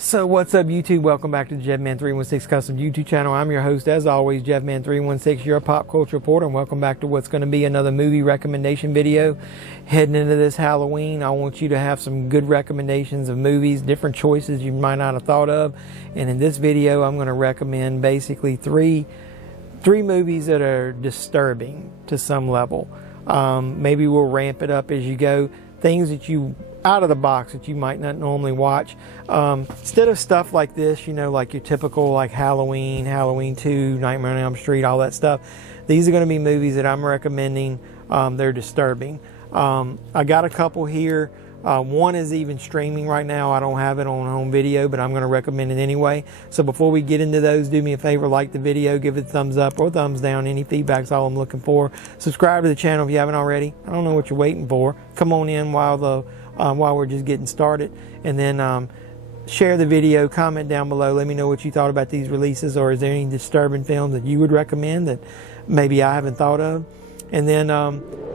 So what's up YouTube? Welcome back to the JevMan316 Custom YouTube channel. I'm your host as always, JevMan316, your pop culture reporter, and welcome back to what's going to be another movie recommendation video. Heading into this Halloween, I want you to have some good recommendations of movies, different choices you might not have thought of. And in this video, I'm going to recommend basically three movies that are disturbing to some level. Maybe we'll ramp it up as you go. Things that you out of the box that you might not normally watch. Instead of stuff like this, you know, like your typical like Halloween, Halloween 2, Nightmare on Elm Street, all that stuff. These are going to be movies that I'm recommending. They're disturbing. I got a couple here. One is even streaming right now. I don't have it on home video, but I'm going to recommend it anyway. So before we get into those, do me a favor, like the video, give it a thumbs up or thumbs down. Any feedback's all I'm looking for. Subscribe to the channel if you haven't already. I don't know what you're waiting for. Come on in while we're just getting started, and then share the video, comment down below, let me know what you thought about these releases, or is there any disturbing films that you would recommend that maybe I haven't thought of. And then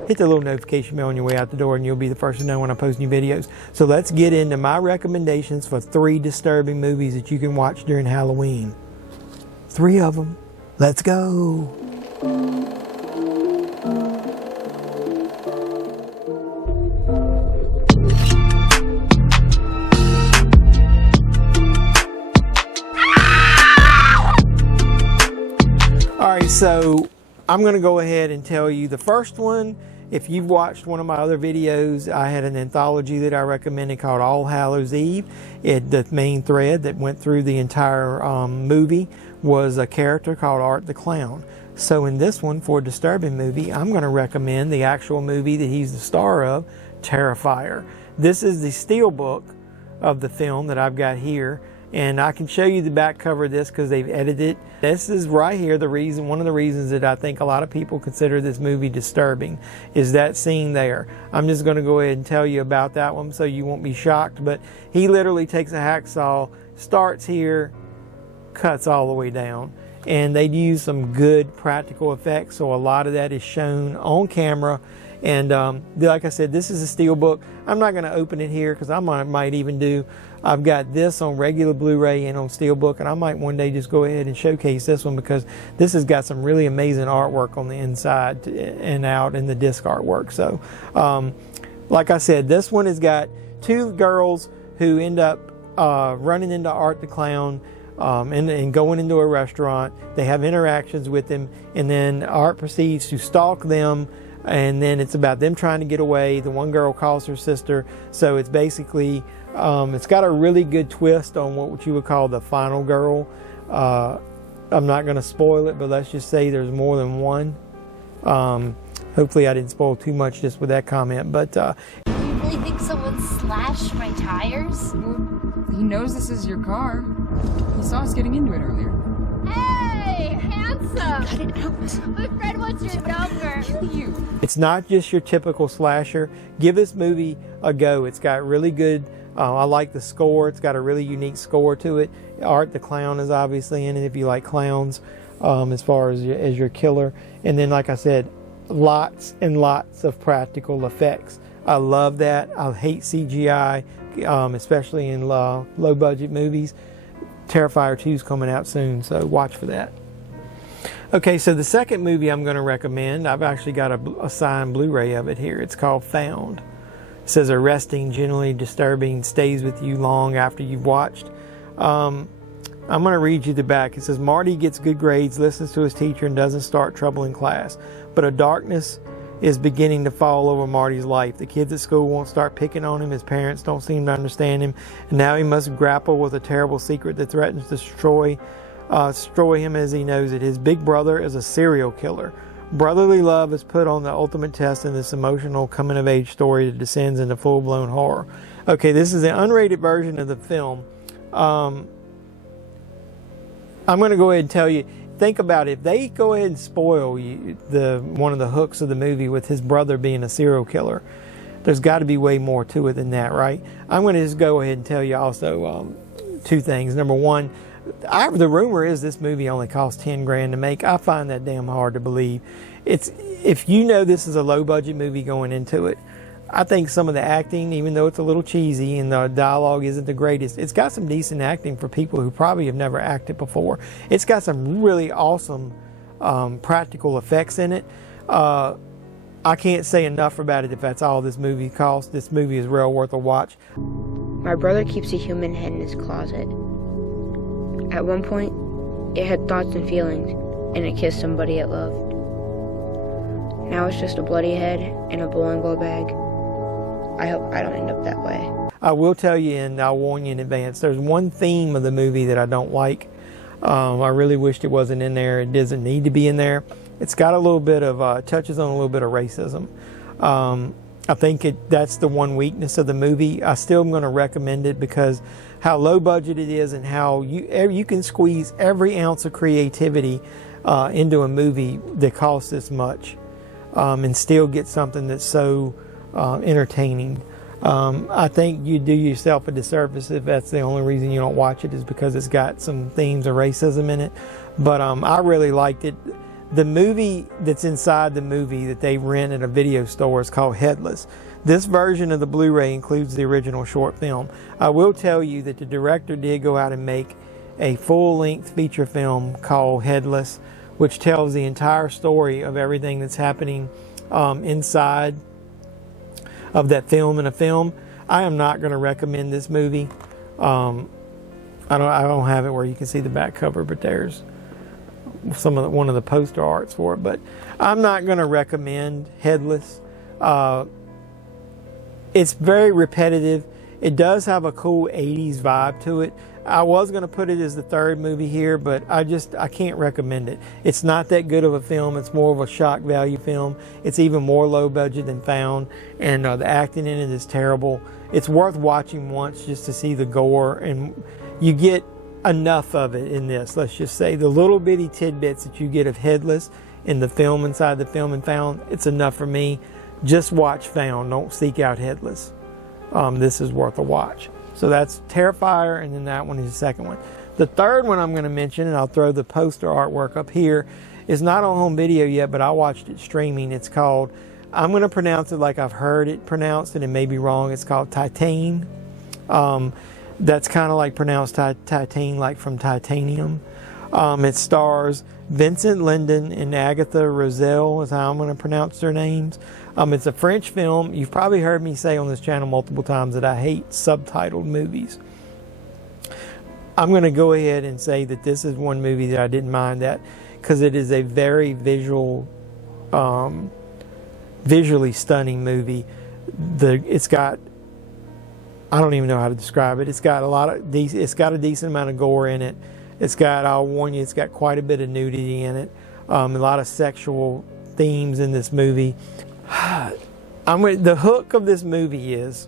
hit the little notification bell on your way out the door and you'll be the first to know when I post new videos. So let's get into my recommendations for 3 disturbing movies that you can watch during Halloween. 3 of them. Let's go. Alright, so I'm going to go ahead and tell you the first one. If you've watched one of my other videos, I had an anthology that I recommended called All Hallows Eve. The main thread that went through the entire movie was a character called Arte the Clown. So in this one, for a disturbing movie, I'm going to recommend the actual movie that he's the star of, Terrifier. This is the steelbook of the film that I've got here. And I can show you the back cover of this because they've edited it. This is right here one of the reasons that I think a lot of people consider this movie disturbing is that scene there. I'm just going to go ahead and tell you about that one so you won't be shocked. But he literally takes a hacksaw, starts here, cuts all the way down. And they use some good practical effects, so a lot of that is shown on camera. And like I said, this is a steelbook. I'm not going to open it here because I might even do. I've got this on regular Blu-ray and on steelbook, and I might one day just go ahead and showcase this one because this has got some really amazing artwork on the inside and out in the disc artwork. So, like I said, this one has got 2 girls who end up running into Arte the Clown. And going into a restaurant. They have interactions with him, and then Arte proceeds to stalk them, and then it's about them trying to get away. The one girl calls her sister, so it's basically it's got a really good twist on what you would call the final girl. I'm not going to spoil it, but let's just say there's more than one. Hopefully I didn't spoil too much just with that comment, but You really think someone slashed my tires? Well, he knows this is your car. He saw us getting into it earlier. Hey, handsome! Cut it out. My friend wants your number. Kill you. it's not just your typical slasher. Give this movie a go. It's got really good, I like the score. It's got a really unique score to it. Arte the Clown is obviously in it if you like clowns, as far as your killer. And then, like I said, lots and lots of practical effects. I love that. I hate CGI, especially in low budget movies. Terrifier 2 is coming out soon, so watch for that. Okay, so the second movie I'm going to recommend, I've actually got a signed Blu-ray of it here. It's called Found. It says arresting, generally disturbing, stays with you long after you've watched. I'm going to read you the back. It says, Marty gets good grades, listens to his teacher, and doesn't start trouble in class. But a darkness is beginning to fall over Marty's life. The kids at school won't start picking on him. His parents don't seem to understand him. And now he must grapple with a terrible secret that threatens to destroy him as he knows it. His big brother is a serial killer. Brotherly love is put on the ultimate test in this emotional coming-of-age story that descends into full-blown horror. Okay, this is the unrated version of the film. I'm going to go ahead and tell you, think about it. If they go ahead and spoil one of the hooks of the movie with his brother being a serial killer, there's got to be way more to it than that, right? I'm going to just go ahead and tell you also 2 things. Number one, the rumor is this movie only cost 10 grand to make. I find that damn hard to believe. If you know this is a low budget movie going into it, I think some of the acting, even though it's a little cheesy and the dialogue isn't the greatest, it's got some decent acting for people who probably have never acted before. It's got some really awesome practical effects in it. I can't say enough about it if that's all this movie costs. This movie is well worth a watch. My brother keeps a human head in his closet. At one point, it had thoughts and feelings, and it kissed somebody it loved. Now it's just a bloody head and a bowling ball bag. I hope I don't end up that way. I will tell you, and I'll warn you in advance, there's one theme of the movie that I don't like. I really wished it wasn't in there. It doesn't need to be in there. It's got a little bit of, touches on a little bit of racism. I think that's the one weakness of the movie. I still am going to recommend it because how low budget it is and how you can squeeze every ounce of creativity into a movie that costs this much and still get something that's so entertaining. I think you do yourself a disservice if that's the only reason you don't watch it, is because it's got some themes of racism in it. But I really liked it. The movie that's inside the movie that they rent at a video store is called Headless. This version of the Blu-ray includes the original short film. I will tell you that the director did go out and make a full-length feature film called Headless, which tells the entire story of everything that's happening inside of that film in a film. I am not going to recommend this movie. I don't have it where you can see the back cover, but there's one of the poster arts for it. But I'm not going to recommend Headless. It's very repetitive. It does have a cool 80s vibe to it. I was going to put it as the third movie here, but I can't recommend it. It's not that good of a film. It's more of a shock value film. It's even more low budget than Found, and the acting in it is terrible. It's worth watching once just to see the gore, and you get enough of it in this. Let's just say the little bitty tidbits that you get of Headless in the film, inside the film and Found, it's enough for me. Just watch Found. Don't seek out Headless. This is worth a watch. So that's Terrifier, and then that one is the second one. The third one I'm going to mention, and I'll throw the poster artwork up here, is not on home video yet, but I watched it streaming. It's called, I'm going to pronounce it like I've heard it pronounced, and it may be wrong. It's called Titane. That's kind of like pronounced Titane, like from titanium. It stars Vincent Lindon and Agatha Roselle, is how I'm going to pronounce their names. It's a French film. You've probably heard me say on this channel multiple times that I hate subtitled movies. I'm going to go ahead and say that this is one movie that I didn't mind that, because it is a very visually stunning movie. It's got, I don't even know how to describe it. It's got a decent amount of gore in it. It's got, I'll warn you, it's got quite a bit of nudity in it. A lot of sexual themes in this movie. The hook of this movie is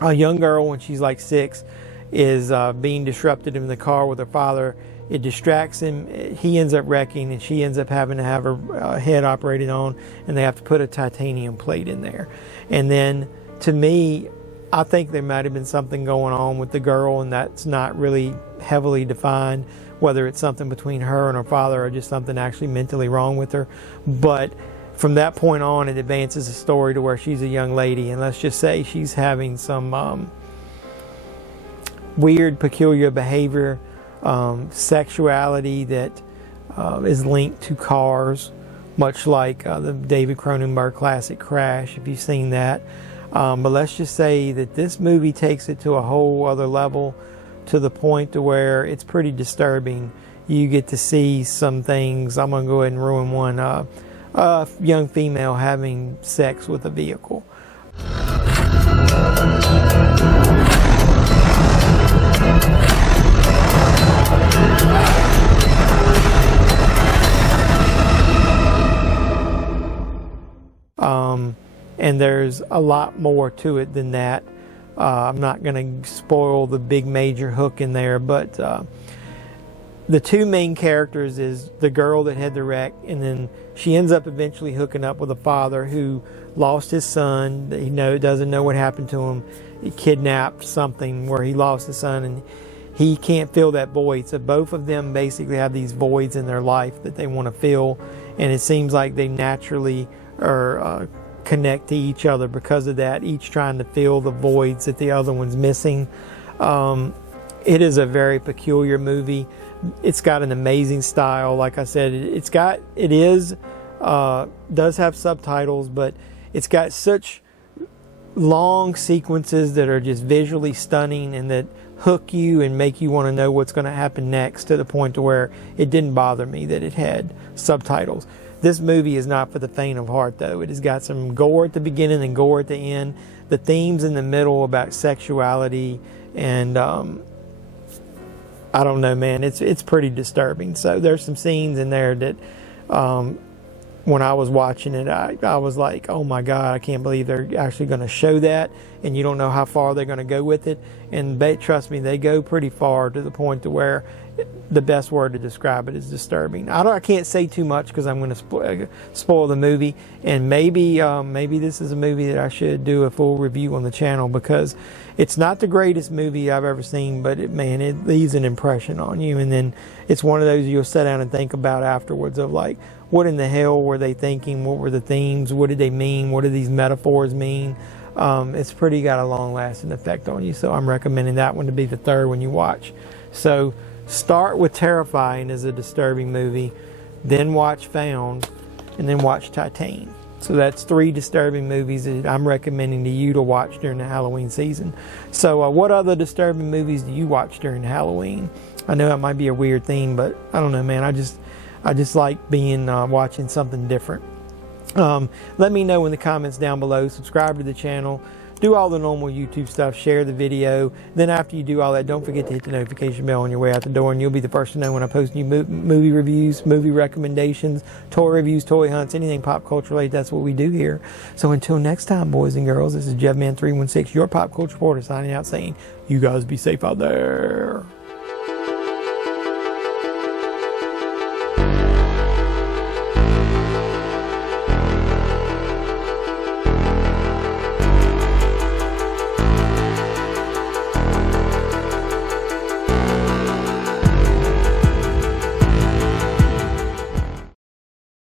a young girl, when she's like 6, is being disrupted in the car with her father. It distracts him. He ends up wrecking, and she ends up having to have her head operated on, and they have to put a titanium plate in there. And then, to me, I think there might have been something going on with the girl, and that's not really heavily defined, whether it's something between her and her father or just something actually mentally wrong with her. But from that point on, it advances the story to where she's a young lady, and let's just say she's having some weird, peculiar behavior, sexuality that is linked to cars, much like the David Cronenberg classic Crash, if you've seen that. But let's just say that this movie takes it to a whole other level, to the point to where it's pretty disturbing. You get to see some things. I'm going to go ahead and ruin one. A young female having sex with a vehicle. And there's a lot more to it than that. I'm not going to spoil the big major hook in there, but the two main characters is the girl that had the wreck, and then she ends up eventually hooking up with a father who lost his son. He doesn't know what happened to him. He kidnapped something where he lost his son, and he can't fill that void. So both of them basically have these voids in their life that they want to fill, and it seems like they naturally are connect to each other because of that, each trying to fill the voids that the other one's missing. It is a very peculiar movie. It's got an amazing style. Like I said, does have subtitles, but it's got such long sequences that are just visually stunning and that hook you and make you want to know what's going to happen next, to the point to where it didn't bother me that it had subtitles. This movie is not for the faint of heart, though. It has got some gore at the beginning and gore at the end. The themes in the middle about sexuality and I don't know, man. It's pretty disturbing. So there's some scenes in there that when I was watching it, I was like, oh my God, I can't believe they're actually going to show that, and you don't know how far they're going to go with it. And trust me, they go pretty far, to the point to where the best word to describe it is disturbing. I can't say too much because I'm going to spoil the movie, and maybe this is a movie that I should do a full review on the channel, because it's not the greatest movie I've ever seen, but it leaves an impression on you, and then it's one of those you'll sit down and think about afterwards of like, what in the hell were they thinking? What were the themes? What did they mean? What do these metaphors mean? It's pretty got a long-lasting effect on you, so I'm recommending that one to be the third one you watch. So start with Terrifying as a disturbing movie, then watch Found, and then watch Titane. So that's 3 disturbing movies that I'm recommending to you to watch during the Halloween season. So what other disturbing movies do you watch during Halloween? I know it might be a weird thing, but I don't know, man. I just like being watching something different. Let me know in the comments down below. Subscribe to the channel. Do all the normal YouTube stuff. Share the video. Then after you do all that, don't forget to hit the notification bell on your way out the door, and you'll be the first to know when I post new movie reviews, movie recommendations, toy reviews, toy hunts, anything pop culture related. That's what we do here. So until next time, boys and girls, this is JevMan316, your pop culture reporter, signing out saying, you guys be safe out there.